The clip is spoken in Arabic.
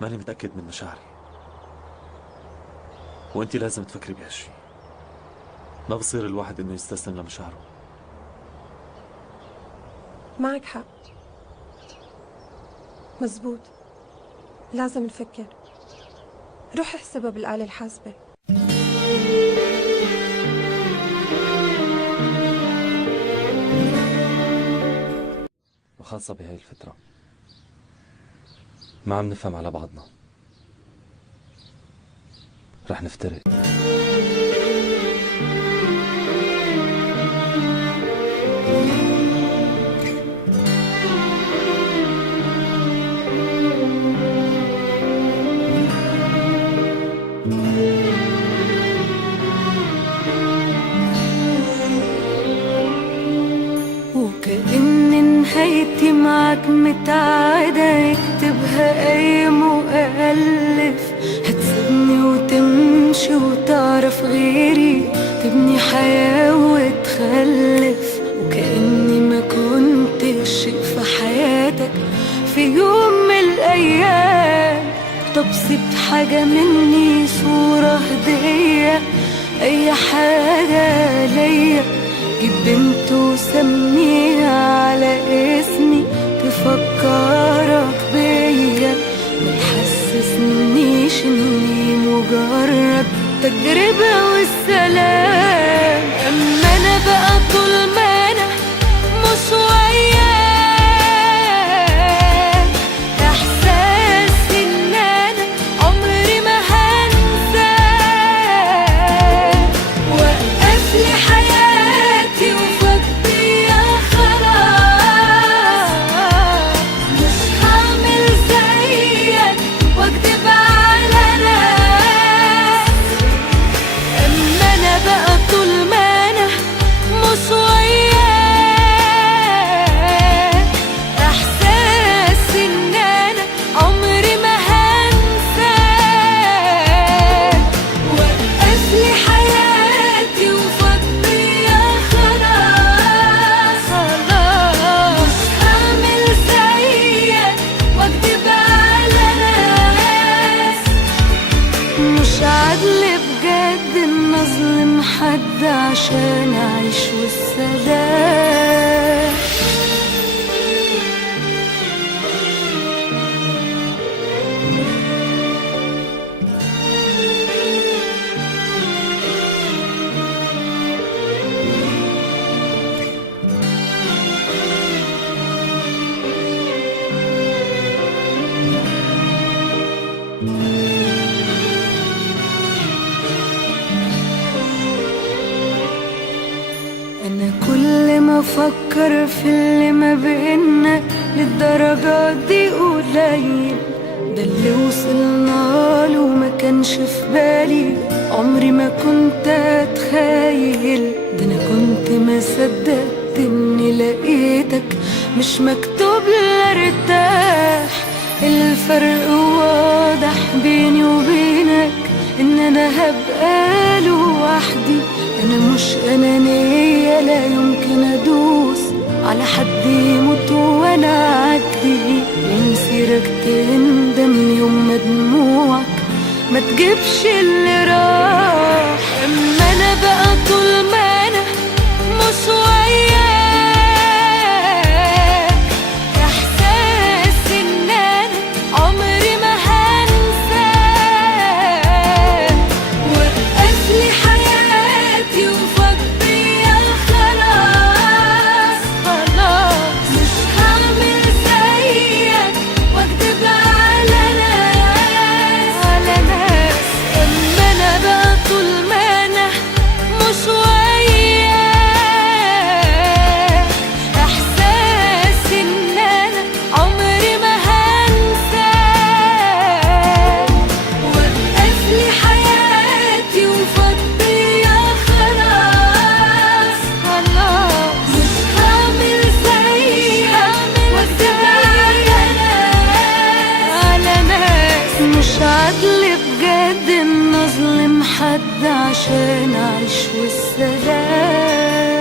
ماني متأكد من مشاعري، وانتي لازم تفكري بهالشي. ما بصير الواحد انه يستسلم لمشاعره. معك حق، مزبوط. لازم نفكر. روح احسبها بالآلة الحاسبة. وخاصة بهاي الفترة ما عم نفهم على بعضنا، رح نفترق. وكأن نهايتي معك متعادة يكتبها أي مؤلف. هتسيبني وتمشي وتعرف غيري، تبني حياة وتخلف. وكأني ما كنتش شيء في حياتك في يوم من الأيام. طب سيب حاجة مني، صورة هدية، أي حاجة ليا. جيب بنت وسميها على اسمي، تفكرك بيا. ما تحسسنيش اني مجرد تجربة والسلام. اما انا بقى طول ما انا مش وياك، احساس ان انا عمري ما هنساك. وقف لي حياتي وفضيها خلاص. مش هعمل زيك واكدب على ناس. اما انا بقى طول ما انا مش وياك، احساس ان انا عمري ما هنساك. وقف لي حياتي وفضيها خلاص. مش هعمل زيك واكدب على ناس. مش عدل بجد ان اظلم حد عشان اعيش والسلام. أنا كل ما أفكر في اللي ما بينا للدرجة دي قليل. ده اللي وصلنا له ما كانش في بالي، عمري ما كنت أتخيل. ده أنا كنت ما صدقت إني لقيتك، مش مكتوب لا ارتاح. الفرق واضح بيني وبينك، إن أنا هبقى لوحدي. أنا مش أنانية، لا يمكن أدوس على حد يموت وأنا عدي. مسيرك تندم يوم ما دموعك ما تجيبش اللي راح. أما أنا بقى طول ما أنا مش وياك، إحساس إن أنا عمري ما هنساك. وقف لي حياتي وفضيها خلاص. مش هعمل زيك واكدب على ناس. اما انا بقى طول ما انا مش وياك، احساس ان انا عمري ما هنساك. وقف لي حياتي وفضيها خلاص. مش هعمل زيك واكدب على ناس. مش عدل بجد ان اظلم حد عشان اعيش والسلام.